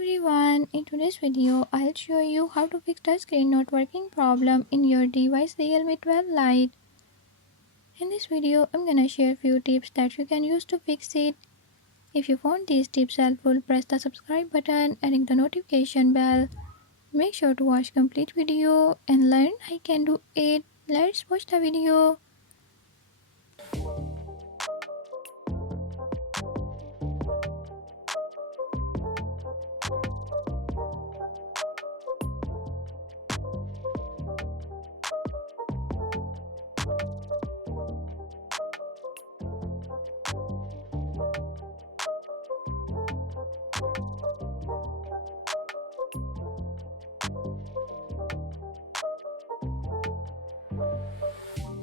everyone, in today's video I'll show you how to fix touchscreen not working problem in your device Realme 12 Lite. In this video I'm gonna share few tips that you can use to fix it. If you found these tips helpful, press the subscribe button and ring the notification bell. Make sure to watch complete video and learn I can do it. Let's watch the video.